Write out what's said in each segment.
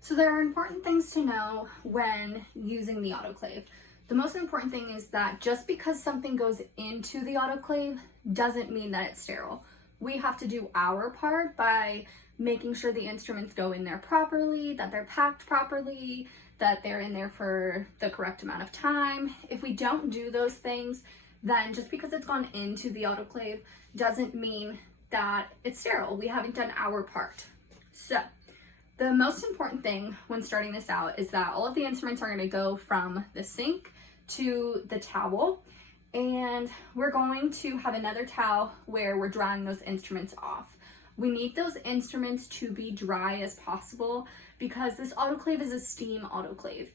So there are important things to know when using the autoclave. The most important thing is that just because something goes into the autoclave doesn't mean that it's sterile. We have to do our part by making sure the instruments go in there properly, that they're packed properly, that they're in there for the correct amount of time. If we don't do those things, then just because it's gone into the autoclave doesn't mean that it's sterile. We haven't done our part. So the most important thing when starting this out is that all of the instruments are going to go from the sink to the towel, and we're going to have another towel where we're drying those instruments off. We need those instruments to be dry as possible because this autoclave is a steam autoclave.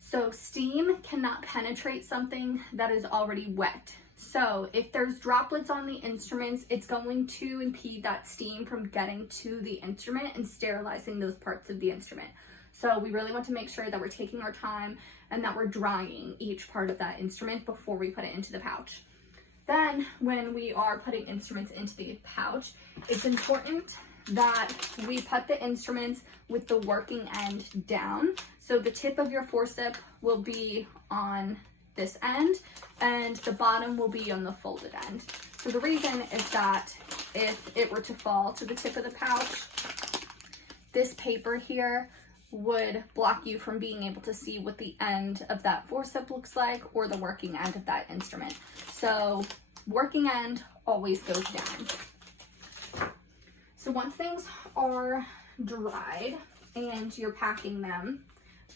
So steam cannot penetrate something that is already wet. So if there's droplets on the instruments, it's going to impede that steam from getting to the instrument and sterilizing those parts of the instrument. So we really want to make sure that we're taking our time and that we're drying each part of that instrument before we put it into the pouch. Then when we are putting instruments into the pouch, it's important that we put the instruments with the working end down. So the tip of your forceps will be on this end and the bottom will be on the folded end. So the reason is that if it were to fall to the tip of the pouch, this paper here would block you from being able to see what the end of that forceps looks like or the working end of that instrument. So working end always goes down. So once things are dried and you're packing them,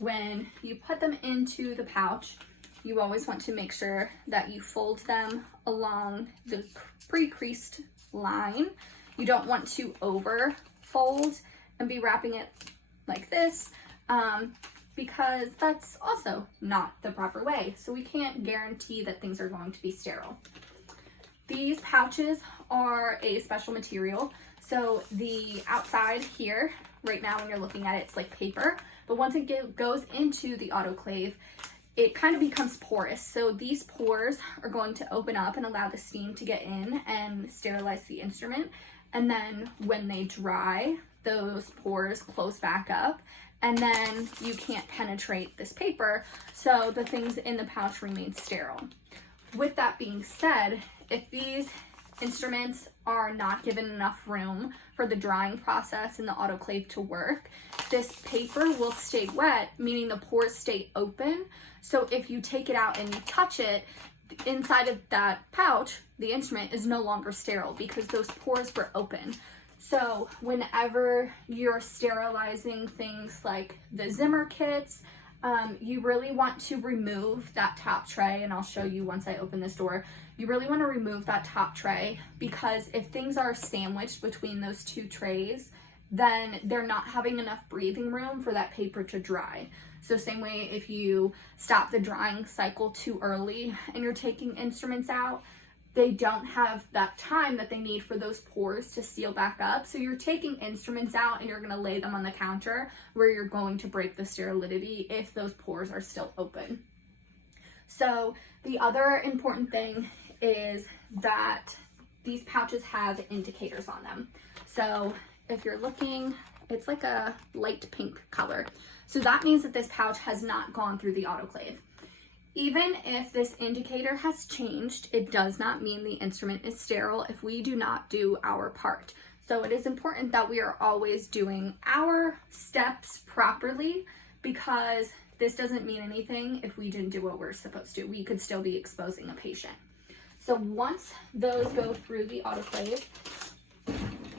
when you put them into the pouch, you always want to make sure that you fold them along the pre-creased line. You don't want to over fold and be wrapping it like this because that's also not the proper way. So we can't guarantee that things are going to be sterile. These pouches are a special material. So the outside here, right now when you're looking at it, it's like paper, but once it goes into the autoclave, it kind of becomes porous. So these pores are going to open up and allow the steam to get in and sterilize the instrument. And then when they dry, those pores close back up and then you can't penetrate this paper. So the things in the pouch remain sterile. With that being said, if these instruments are not given enough room for the drying process in the autoclave to work, this paper will stay wet, meaning the pores stay open. So if you take it out and you touch it, inside of that pouch, the instrument is no longer sterile because those pores were open. So whenever you're sterilizing things like the Zimmer kits, you really want to remove that top tray, and I'll show you once I open this door. You really want to remove that top tray because if things are sandwiched between those two trays, then they're not having enough breathing room for that paper to dry. So same way if you stop the drying cycle too early and you're taking instruments out, they don't have that time that they need for those pores to seal back up. So you're taking instruments out and you're going to lay them on the counter where you're going to break the sterility if those pores are still open. So the other important thing is that these pouches have indicators on them. So if you're looking, it's like a light pink color. So that means that this pouch has not gone through the autoclave. Even if this indicator has changed, it does not mean the instrument is sterile if we do not do our part. So it is important that we are always doing our steps properly because this doesn't mean anything if we didn't do what we're supposed to. We could still be exposing a patient. So once those go through the autoclave,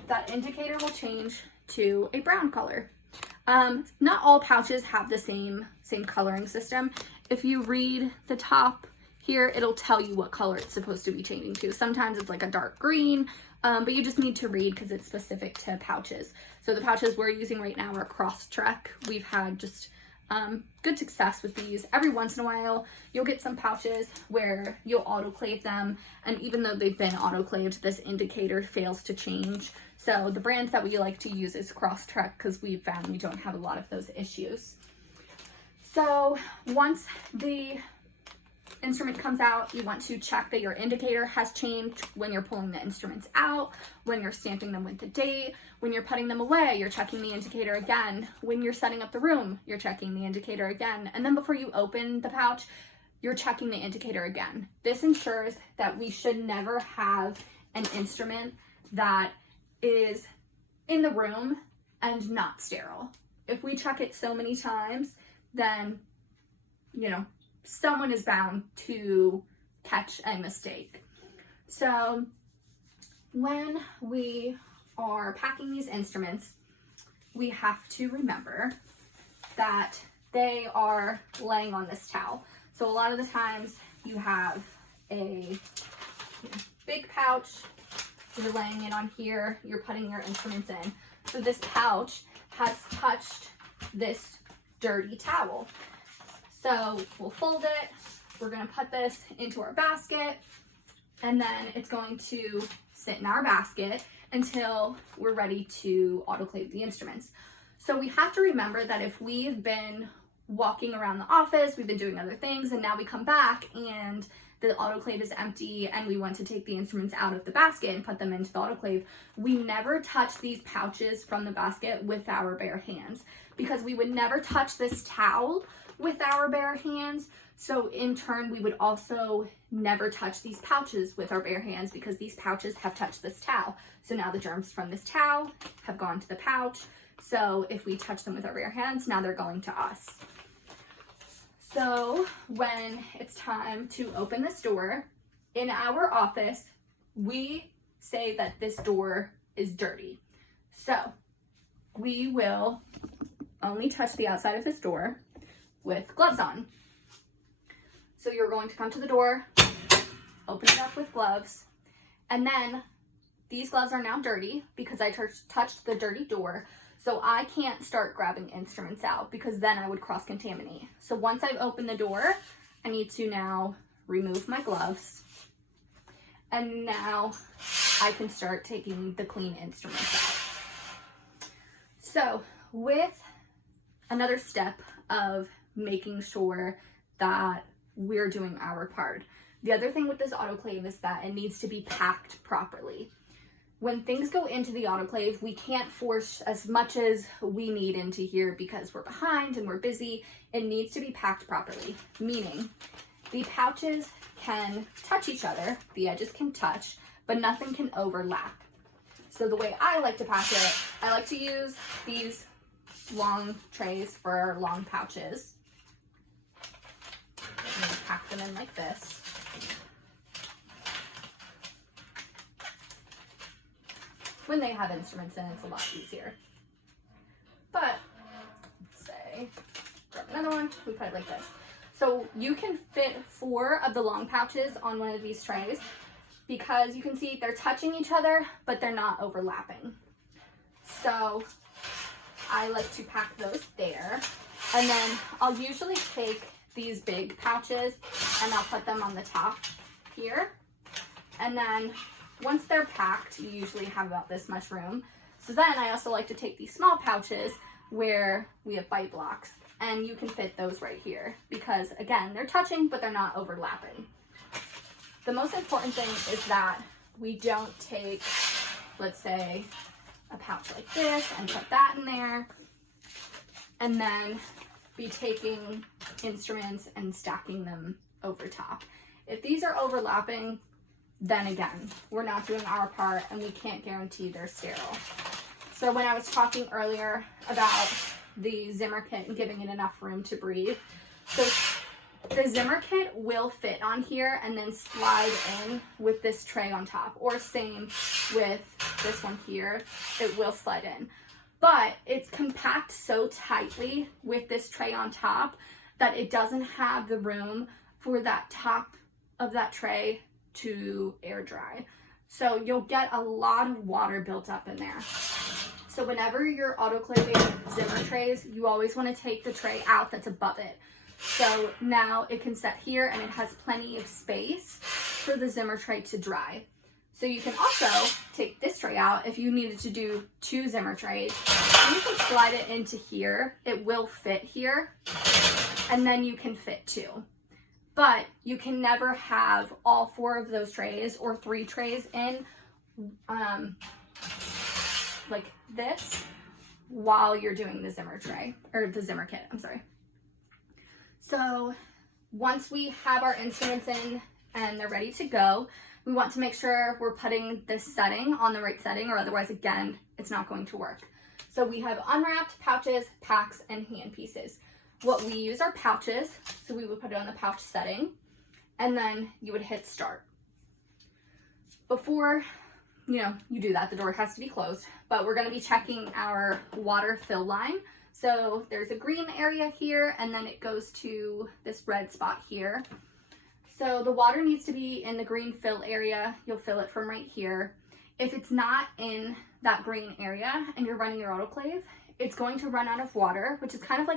that indicator will change to a brown color. Not all pouches have the same coloring system. If you read the top here, it'll tell you what color it's supposed to be changing to. Sometimes it's like a dark green, but you just need to read because it's specific to pouches. So the pouches we're using right now are Cross-Trek. We've had just good success with these. Every once in a while, you'll get some pouches where you'll autoclave them, and even though they've been autoclaved, this indicator fails to change. So the brand that we like to use is Cross-Trek because we've found we don't have a lot of those issues. So once the instrument comes out, you want to check that your indicator has changed when you're pulling the instruments out, when you're stamping them with the date, when you're putting them away, you're checking the indicator again. When you're setting up the room, you're checking the indicator again. And then before you open the pouch, you're checking the indicator again. This ensures that we should never have an instrument that is in the room and not sterile. If we check it so many times, then, you know, someone is bound to catch a mistake. So when we are packing these instruments, we have to remember that they are laying on this towel. So a lot of the times you have a big pouch, you're laying it on here, you're putting your instruments in. So this pouch has touched this dirty towel. So we'll fold it, we're gonna put this into our basket, and then it's going to sit in our basket until we're ready to autoclave the instruments. So we have to remember that if we've been walking around the office, we've been doing other things, and now we come back and the autoclave is empty and we want to take the instruments out of the basket and put them into the autoclave, we never touch these pouches from the basket with our bare hands, because we would never touch this towel with our bare hands. So in turn, we would also never touch these pouches with our bare hands, because these pouches have touched this towel. So now the germs from this towel have gone to the pouch. So if we touch them with our bare hands, now they're going to us. So when it's time to open this door, in our office, we say that this door is dirty. So we will only touch the outside of this door with gloves on. So you're going to come to the door, open it up with gloves, and then these gloves are now dirty because I touched the dirty door. So I can't start grabbing instruments out because then I would cross-contaminate. So once I've opened the door, I need to now remove my gloves. And now I can start taking the clean instruments out. So with another step of making sure that we're doing our part. The other thing with this autoclave is that it needs to be packed properly. When things go into the autoclave, we can't force as much as we need into here because we're behind and we're busy. It needs to be packed properly, meaning the pouches can touch each other, the edges can touch, but nothing can overlap. So the way I like to pack it, I like to use these long trays for long pouches. I'm gonna pack them in like this. When they have instruments in, it's a lot easier. But, let's say, grab another one, we put it like this. So you can fit 4 of the long pouches on one of these trays because you can see they're touching each other, but they're not overlapping. So I like to pack those there. And then I'll usually take these big pouches and I'll put them on the top here. And then once they're packed, you usually have about this much room. So then I also like to take these small pouches where we have bite blocks, and you can fit those right here because again, they're touching, but they're not overlapping. The most important thing is that we don't take, let's say, a pouch like this and put that in there, and then be taking instruments and stacking them over top. If these are overlapping, then again, we're not doing our part and we can't guarantee they're sterile. So when I was talking earlier about the Zimmer kit and giving it enough room to breathe, so the Zimmer kit will fit on here and then slide in with this tray on top, or same with this one here, it will slide in. But it's compact so tightly with this tray on top that it doesn't have the room for that top of that tray to air dry. So you'll get a lot of water built up in there. So whenever you're autoclaving Zimmer trays, you always want to take the tray out that's above it. So now it can set here and it has plenty of space for the Zimmer tray to dry. So you can also take this tray out if you needed to do 2 Zimmer trays. And you can slide it into here. It will fit here. And then you can fit 2. but you can never have all 4 of those trays or 3 trays in like this while you're doing the Zimmer tray, or the Zimmer kit, I'm sorry. So once we have our instruments in and they're ready to go, we want to make sure we're putting this setting on the right setting, or otherwise, again, it's not going to work. So we have unwrapped, pouches, packs, and hand pieces. What we use are pouches, so we would put it on the pouch setting, and then you would hit start. Before you do that, the door has to be closed, but we're going to be checking our water fill line. So there's a green area here, and then it goes to this red spot here. So the water needs to be in the green fill area. You'll fill it from right here. If it's not in that green area and you're running your autoclave, it's going to run out of water, which is kind of like